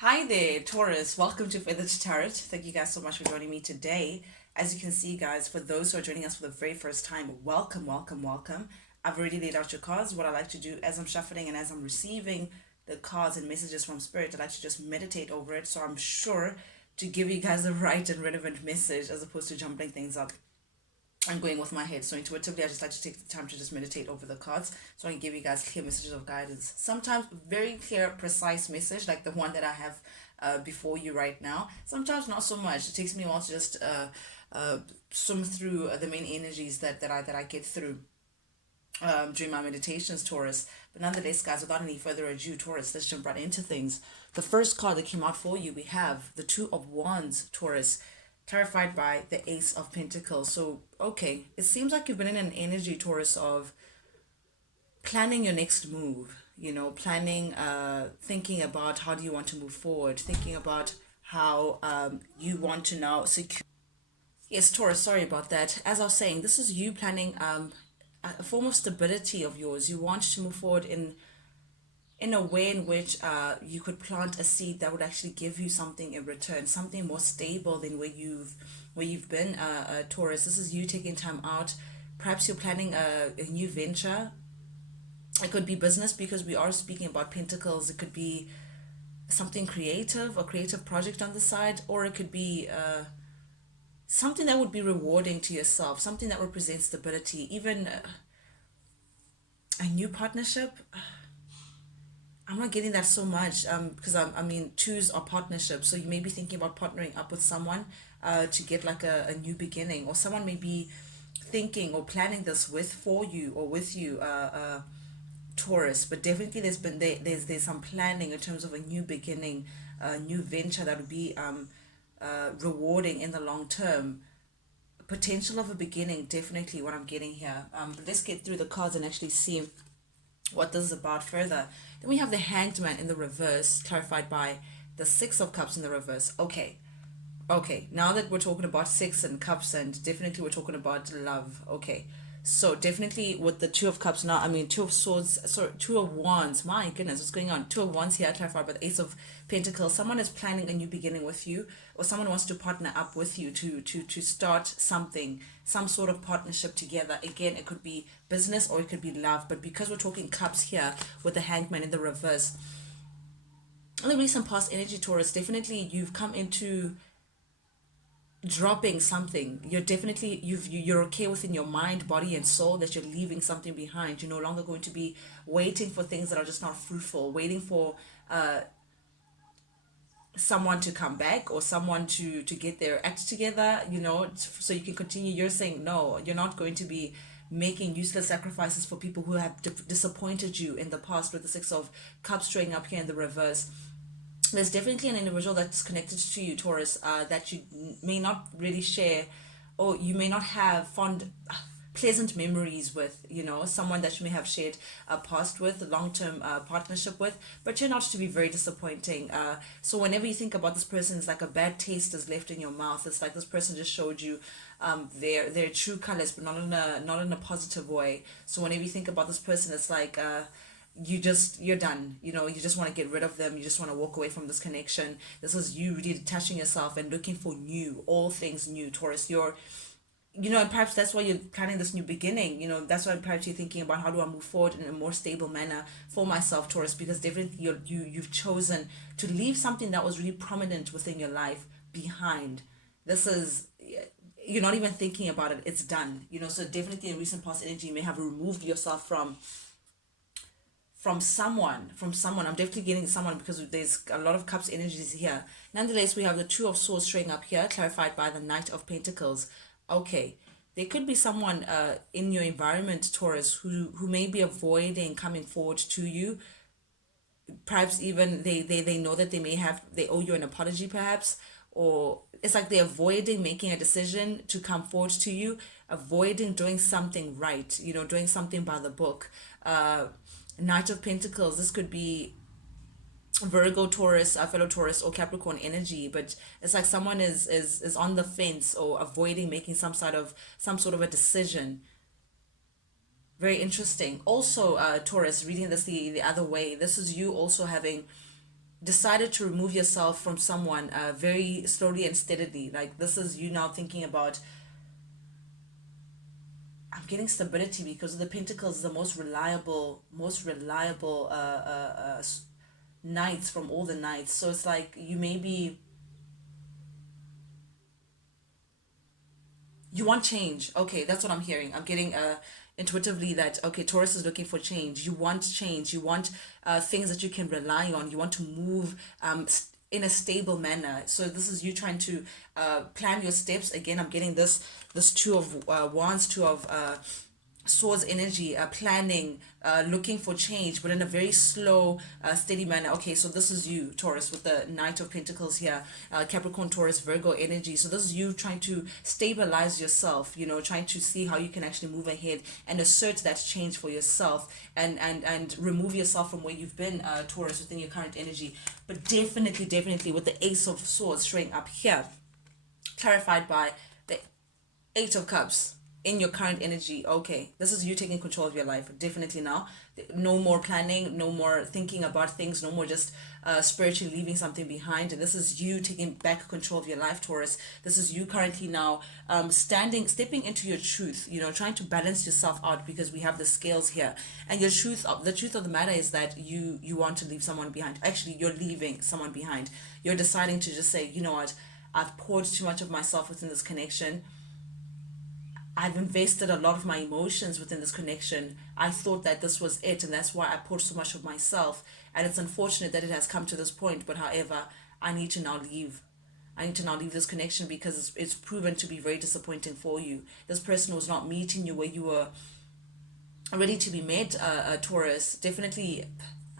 Hi there, Taurus. Welcome to Feather to Tarot. Thank you guys so much for joining me today. As you can see, guys, for those who are joining us for the very first time, welcome, welcome, welcome. I've already laid out your cards. What I like to do as I'm shuffling and as I'm receiving the cards and messages from Spirit, I like to just meditate over it. So I'm sure to give you guys the right and relevant message as opposed to jumbling things up. I'm going with my head. So intuitively, I just like to take the time to just meditate over the cards so I can give you guys clear messages of guidance. Sometimes very clear, precise message like the one that I have before you right now. Sometimes not so much. It takes me a while to just swim through the main energies that I get through during my meditations, Taurus. But nonetheless, guys, without any further ado, Taurus, let's jump right into things. The first card that came out for you, we have the Two of Wands, Taurus, clarified by the Ace of Pentacles. So, okay, it seems like you've been in an energy, Taurus, of planning your next move, planning, thinking about how do you want to move forward, thinking about how you want to now secure. Yes, Taurus, sorry about that. As I was saying, this is you planning a form of stability of yours. You want to move forward in a way in which you could plant a seed that would actually give you something in return, something more stable than where you've been, Taurus. This is you taking time out. Perhaps you're planning a new venture. It could be business because we are speaking about pentacles. It could be something creative, a creative project on the side, or it could be something that would be rewarding to yourself, something that represents stability, even a new partnership. I'm not getting that so much because I mean, twos are partnerships. So you may be thinking about partnering up with someone to get like a new beginning, or someone may be thinking or planning this with for you or with you, Taurus. But definitely there's some planning in terms of a new beginning, a new venture that would be rewarding in the long term. Potential of a beginning, definitely what I'm getting here. But let's get through the cards and actually see what this is about further. Then we have the Hanged Man in the reverse, clarified by the Six of Cups in the reverse. Okay, now that we're talking about Six and Cups, and definitely we're talking about love. Okay, so definitely with the Two of Cups now, I mean Two of Swords, sorry, Two of Wands. My goodness, what's going on? Two of Wands here, clarified by the Ace of Pentacles. Someone is planning a new beginning with you, or someone wants to partner up with you to start something, some sort of partnership together. Again, it could be business or it could be love, but because we're talking cups here with the Hangman in the reverse, in the recent past energy, Taurus, definitely you've come into dropping something. You're definitely you're okay within your mind, body, and soul that you're leaving something behind. You're no longer going to be waiting for things that are just not fruitful, waiting for someone to come back or someone to get their act together, so you can continue. You're saying no, you're not going to be making useless sacrifices for people who have disappointed you in the past, with the Six of Cups showing up here in the reverse. There's definitely an individual that's connected to you, Taurus, that you may not really share, or you may not have fond, pleasant memories with, someone that you may have shared a past with, a long-term partnership with, but turned out to be very disappointing. So whenever you think about this person, it's like a bad taste is left in your mouth. It's like this person just showed you their true colors, but not in a positive way. So whenever you think about this person, it's like you're done. You just want to get rid of them. You just want to walk away from this connection. This is you really detaching yourself and looking for new, all things new, Taurus. And perhaps that's why you're planning this new beginning. That's why perhaps you're thinking about how do I move forward in a more stable manner for myself, Taurus, because definitely you've chosen to leave something that was really prominent within your life behind. This is, you're not even thinking about it. It's done. So definitely in recent past energy, you may have removed yourself from someone. I'm definitely getting someone because there's a lot of cups energies here. Nonetheless, we have the Two of Swords showing up here, clarified by the Knight of Pentacles. Okay, there could be someone in your environment, Taurus, who may be avoiding coming forward to you. Perhaps even they know that they owe you an apology, perhaps, or it's like they're avoiding making a decision to come forward to you, avoiding doing something right, doing something by the book. Knight of Pentacles, this could be Virgo, Taurus, fellow Taurus, or Capricorn energy, but it's like someone is on the fence or avoiding making some sort of a decision. Very interesting. Also, Taurus, reading this the other way, this is you also having decided to remove yourself from someone very slowly and steadily. Like this is you now thinking about, I'm getting stability because of the Pentacles is the most reliable knights from all the knights. So it's like you maybe you want change. Okay, that's what I'm hearing. I'm getting intuitively that okay, Taurus is looking for change. You want change. You want things that you can rely on. You want to move in a stable manner. So this is you trying to plan your steps. Again, I'm getting this two of wands, two of swords energy, planning, looking for change, but in a very slow, steady manner. Okay, so this is you, Taurus, with the Knight of Pentacles here, Capricorn, Taurus, Virgo energy. So this is you trying to stabilize yourself, you know, trying to see how you can actually move ahead and assert that change for yourself, and remove yourself from where you've been, Taurus, within your current energy. But definitely with the Ace of Swords showing up here, clarified by the Eight of Cups in your current energy. Okay, this is you taking control of your life. Definitely now. No more planning, no more thinking about things, no more just spiritually leaving something behind. This is you taking back control of your life, Taurus. This is you currently now stepping into your truth, you know, trying to balance yourself out, because we have the scales here. And the truth of the matter is that you want to leave someone behind. Actually, you're leaving someone behind. You're deciding to just say, you know what, I've poured too much of myself within this connection. I've invested a lot of my emotions within this connection. I thought that this was it, and that's why I poured so much of myself. And it's unfortunate that it has come to this point, but however, I need to now leave. I need to now leave this connection because it's proven to be very disappointing for you. This person was not meeting you where you were ready to be met, Taurus. Definitely,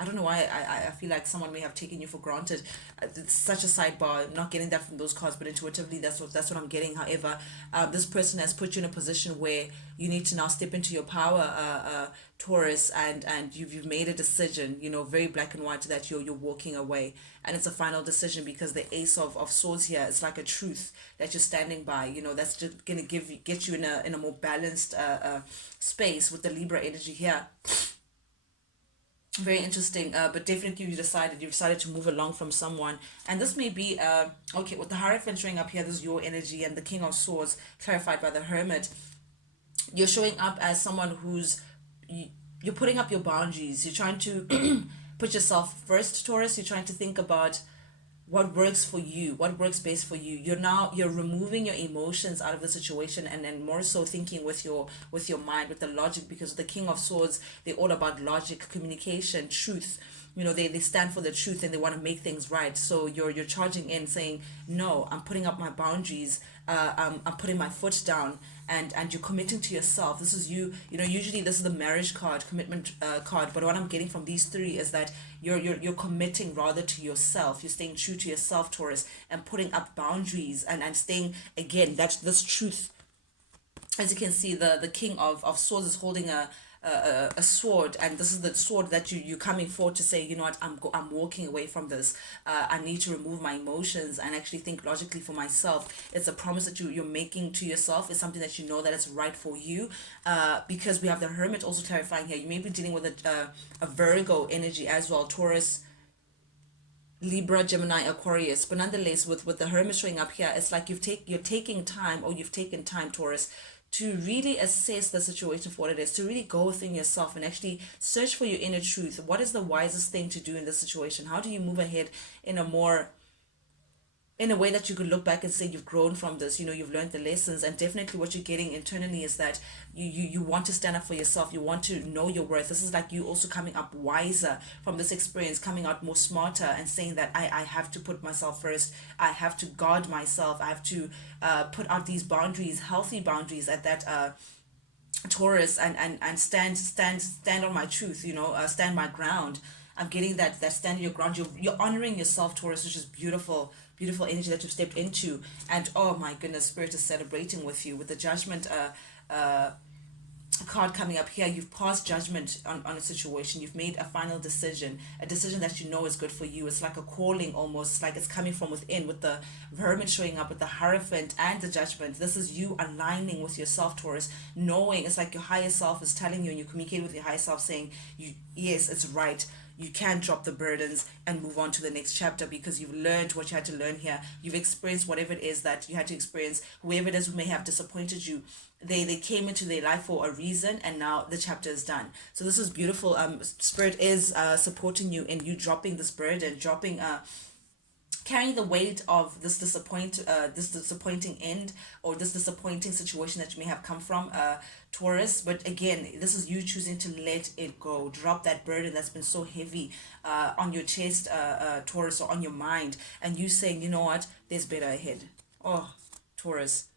I don't know why I feel like someone may have taken you for granted. It's such a sidebar. I'm not getting that from those cards, but intuitively that's what I'm getting. However, this person has put you in a position where you need to now step into your power, Taurus, and you've made a decision. You know, very black and white, that you're walking away, and it's a final decision because the Ace of Swords here is like a truth that you're standing by. You know, that's just gonna get you in a more balanced space with the Libra energy here. Very interesting, but definitely you've decided to move along from someone, and this may be okay with the Hierophant showing up here. This is your energy, and the King of Swords clarified by the Hermit. You're showing up as someone you're putting up your boundaries. You're trying to put yourself first, Taurus. You're trying to think about what works for you, what works best for you. You're removing your emotions out of the situation, and more so thinking with your mind, with the logic, because the King of Swords, they're all about logic, communication, truth. You know, they stand for the truth, and they want to make things right. So you're charging in, saying, no, I'm putting up my boundaries, I'm putting my foot down, and you're committing to yourself. This is you know, usually this is the marriage card, commitment card, but what I'm getting from these three is that you're committing rather to yourself. You're staying true to yourself, Taurus, and putting up boundaries, and staying, again, that's this truth. As you can see, the King of Swords is holding a sword, and this is the sword that you're coming for to say, you know what, I'm walking away from this. I need to remove my emotions and actually think logically for myself. It's a promise that you're making to yourself. It's something that you know that it's right for you, because we have the Hermit also clarifying here. You may be dealing with a Virgo energy as well, Taurus, Libra, Gemini, Aquarius, but nonetheless, with the Hermit showing up here, it's like you're taking time, or you've taken time, Taurus, to really assess the situation for what it is, to really go within yourself and actually search for your inner truth. What is the wisest thing to do in this situation? How do you move ahead in a way that you could look back and say you've grown from this, you know, you've learned the lessons. And definitely what you're getting internally is that you want to stand up for yourself. You want to know your worth. This is like you also coming up wiser from this experience, coming out more smarter, and saying that I have to put myself first. I have to guard myself. I have to put out these boundaries, healthy boundaries at that Taurus, and stand on my truth, you know, stand my ground. I'm getting that stand your ground. You're honoring yourself, Taurus, which is beautiful energy that you've stepped into. And oh my goodness, Spirit is celebrating with you with the Judgment card coming up here. You've passed judgment on a situation. You've made a final decision, a decision that you know is good for you. It's like a calling, almost like it's coming from within, with the Hermit showing up, with the Hierophant and the Judgment. This is you aligning with yourself, Taurus, knowing it's like your higher self is telling you, and you communicate with your higher self saying, yes, it's right. you can drop the burdens and move on to the next chapter because you've learned what you had to learn here. You've experienced whatever it is that you had to experience. Whoever it is who may have disappointed you, they came into their life for a reason, and now the chapter is done. So this is beautiful. Spirit is supporting you in you dropping this burden, dropping carrying the weight of this disappointing end, or this disappointing situation that you may have come from, Taurus. But again, this is you choosing to let it go, drop that burden that's been so heavy on your chest, Taurus, or on your mind, and you saying, you know what, there's better ahead. Oh, Taurus,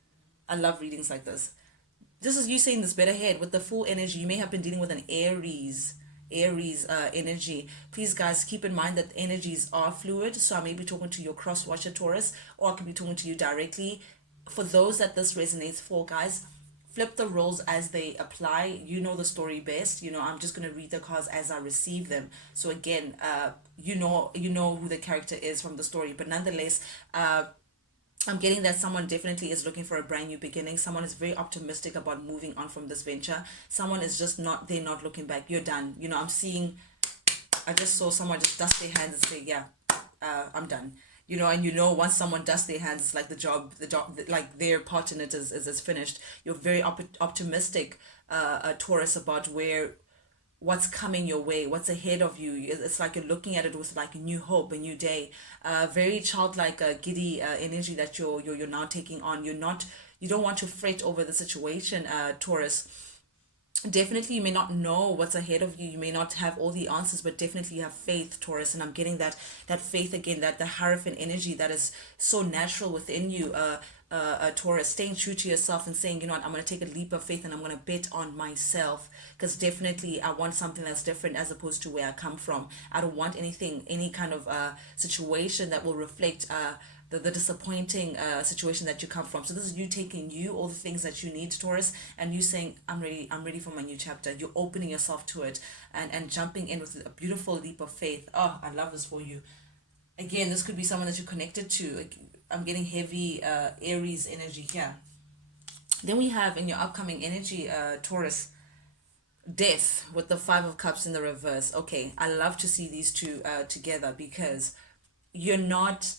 I love readings like this. This is you saying this better ahead with the full energy. You may have been dealing with an Aries energy. Please guys, keep in mind that energies are fluid, so I may be talking to your cross watcher Taurus, or I could be talking to you directly. For those that this resonates for, guys, flip the roles as they apply. You know the story best. I'm just going to read the cards as I receive them. So again, you know who the character is from the story, but nonetheless, I'm getting that someone definitely is looking for a brand new beginning. Someone is very optimistic about moving on from this venture. Someone is just they're not looking back. You're done. I just saw someone just dust their hands and say, yeah, I'm done. And once someone dusts their hands, it's like the job, like their part in it is finished. You're very optimistic, Taurus, about what's coming your way, what's ahead of you. It's like you're looking at it with like a new hope, a new day. Very childlike, giddy energy that you're now taking on. You don't want to fret over the situation, Taurus. Definitely you may not know what's ahead of you, you may not have all the answers, but definitely you have faith, Taurus. And I'm getting that faith again, that the Hierophant energy that is so natural within you, Taurus, staying true to yourself and saying, you know what, I'm going to take a leap of faith and I'm going to bet on myself, because definitely I want something that's different as opposed to where I come from. I don't want any kind of situation that will reflect the disappointing situation that you come from. So this is you taking all the things that you need, Taurus, and you saying, I'm ready for my new chapter. You're opening yourself to it and jumping in with a beautiful leap of faith. Oh, I love this for you. Again, this could be someone that you're connected to. I'm getting heavy Aries energy here. Then we have in your upcoming energy, Taurus, Death with the Five of Cups in the reverse. Okay, I love to see these two together, because you're not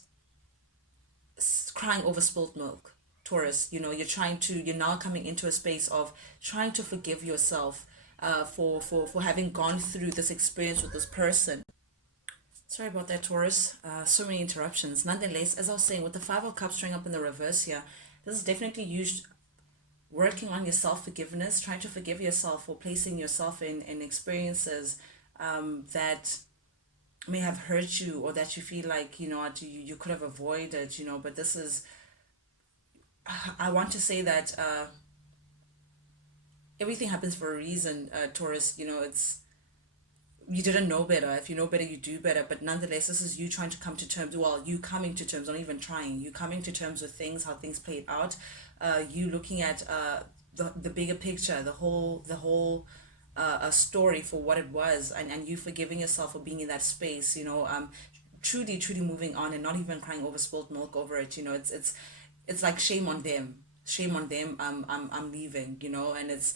crying over spilt milk, Taurus. You're now coming into a space of trying to forgive yourself for having gone through this experience with this person. Sorry about that, Taurus. So many interruptions. Nonetheless, as I was saying, with the Five of Cups showing up in the reverse here, this is definitely used working on your self-forgiveness, trying to forgive yourself for placing yourself in experiences that may have hurt you, or that you feel like you could have avoided, but this is, I want to say that everything happens for a reason, Taurus. It's, you didn't know better. If you know better, you do better. But nonetheless, this is you trying to come to terms. Well, you coming to terms, not even trying. You coming to terms with things, how things played out. You looking at the bigger picture, the whole a story for what it was, and you forgiving yourself for being in that space, truly moving on and not even crying over spilled milk over it. It's like shame on them, I'm leaving, and it's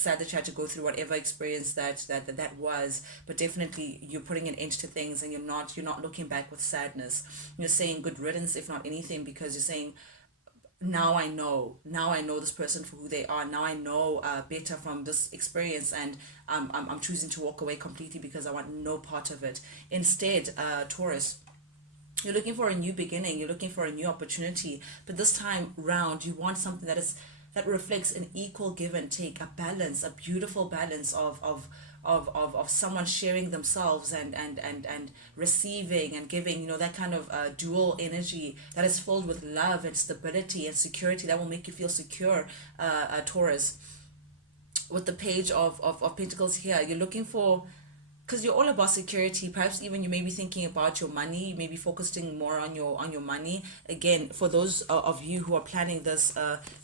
sad that you had to go through whatever experience that was, but definitely you're putting an end to things, and you're not looking back with sadness. You're saying good riddance, if not anything, because you're saying, now I know this person for who they are. Now I know better from this experience, and I'm choosing to walk away completely because I want no part of it. Instead, Taurus, you're looking for a new beginning. You're looking for a new opportunity, but this time round, you want something that reflects an equal give and take, a balance, a beautiful balance of someone sharing themselves and receiving and giving, that kind of dual energy that is filled with love and stability and security that will make you feel secure, Taurus. With the Page of Pentacles here, you're looking for, because you're all about security. Perhaps even you may be thinking about your money. You may be focusing more on your money. Again, for those of you who are planning this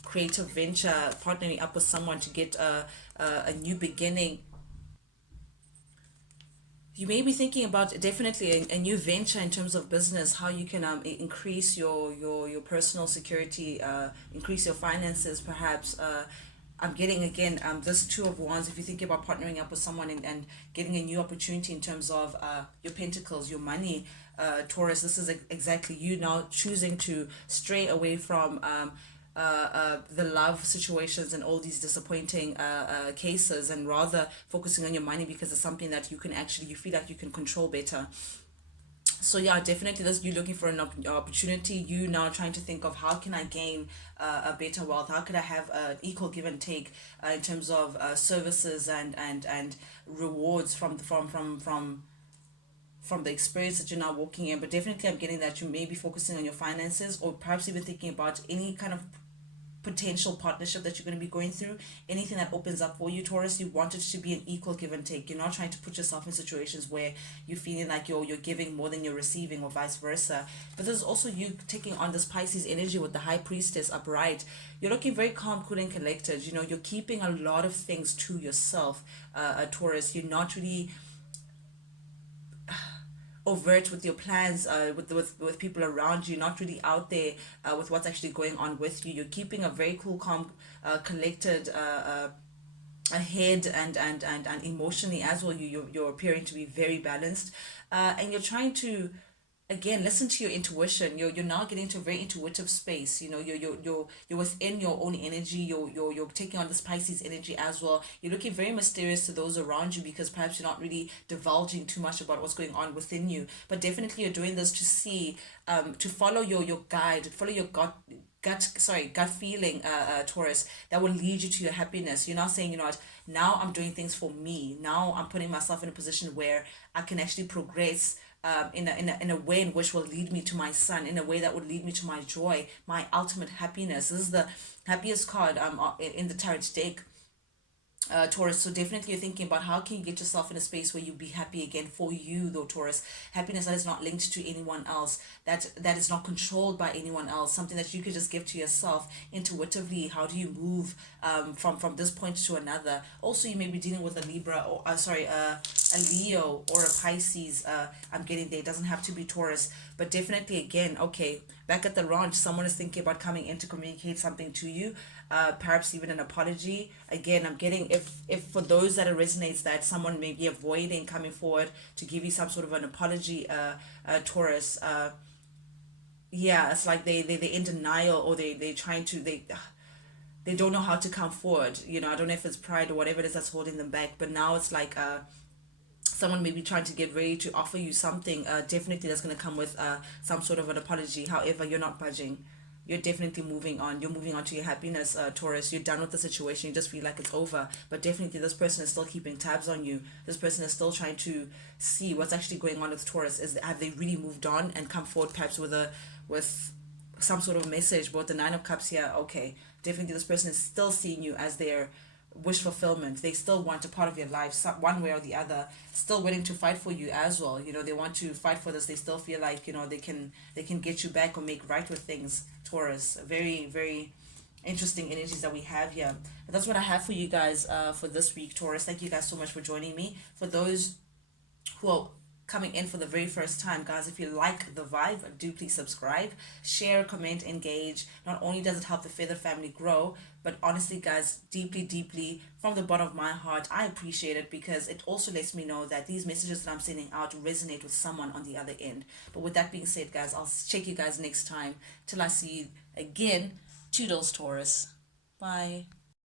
creative venture, partnering up with someone to get a new beginning, you may be thinking about definitely a new venture in terms of business, how you can increase your personal security, increase your finances, perhaps, I'm getting again this Two of Wands. If you think about partnering up with someone and getting a new opportunity in terms of your pentacles, your money, Taurus, this is exactly you now choosing to stray away from the love situations and all these disappointing cases, and rather focusing on your money because it's something that you feel like you can control better. So yeah, definitely this, you looking for an opportunity, you now trying to think of how can I gain a better wealth, how could I have an equal give and take in terms of services and rewards from the experience that you're now walking in. But definitely I'm getting that you may be focusing on your finances, or perhaps even thinking about any kind of potential partnership that you're going to be going through. Anything that opens up for you, Taurus, you want it to be an equal give and take. You're not trying to put yourself in situations where you're feeling like you're giving more than you're receiving, or vice versa. But there's also you taking on this Pisces energy with the High Priestess upright. You're looking very calm, cool, and collected. You're keeping a lot of things to yourself, Taurus. You're not really overt with your plans, with people around you, not really out there with what's actually going on with you. You're keeping a very cool, calm, collected head, and emotionally as well. You're appearing to be very balanced, and you're trying to again listen to your intuition. You're now getting into a very intuitive space. You're within your own energy. You're taking on this Pisces energy as well. You're looking very mysterious to those around you because perhaps you're not really divulging too much about what's going on within you. But definitely you're doing this to see, to follow your guide, follow your gut feeling, Taurus, that will lead you to your happiness. You're not saying, what, now I'm doing things for me, now I'm putting myself in a position where I can actually progress, in a way in which will lead me to my son, in a way that would lead me to my joy, my ultimate happiness. This is the happiest card in the tarot deck, Taurus. So definitely you're thinking about how can you get yourself in a space where you be happy again for you, though, Taurus. Happiness that is not linked to anyone else, that is not controlled by anyone else, something that you could just give to yourself intuitively. How do you move from this point to another? Also, you may be dealing with a Libra, or a Leo or a Pisces. I'm getting there. It doesn't have to be Taurus, but definitely again, okay, back at the ranch, someone is thinking about coming in to communicate something to you, perhaps even an apology. Again, I'm getting, if for those that it resonates, that someone may be avoiding coming forward to give you some sort of an apology, Taurus. Yeah, it's like they're in denial, or they trying to, they don't know how to come forward. I don't know if it's pride or whatever it is that's holding them back, but now it's like someone may be trying to get ready to offer you something, definitely that's going to come with some sort of an apology. However, you're not budging. You're definitely moving on. You're moving on to your happiness, Taurus. You're done with the situation. You just feel like it's over. But definitely this person is still keeping tabs on you. This person is still trying to see what's actually going on with Taurus. Have they really moved on and come forward perhaps with some sort of message? But the Nine of Cups here, okay, definitely this person is still seeing you as their wish fulfillment. They still want a part of your life, one way or the other, still willing to fight for you as well. They want to fight for this. They still feel like they can get you back or make right with things, Taurus. Very, very interesting energies that we have here. But that's what I have for you guys for this week, Taurus. Thank you guys so much for joining me. For those who are coming in for the very first time, guys, if you like the vibe, do please subscribe, share, comment, engage. Not only does it help the feather family grow, but honestly, guys, deeply from the bottom of my heart, I appreciate it, because it also lets me know that these messages that I'm sending out resonate with someone on the other end. But with that being said, guys, I'll check you guys next time. Till I see you again, toodles, Taurus. Bye.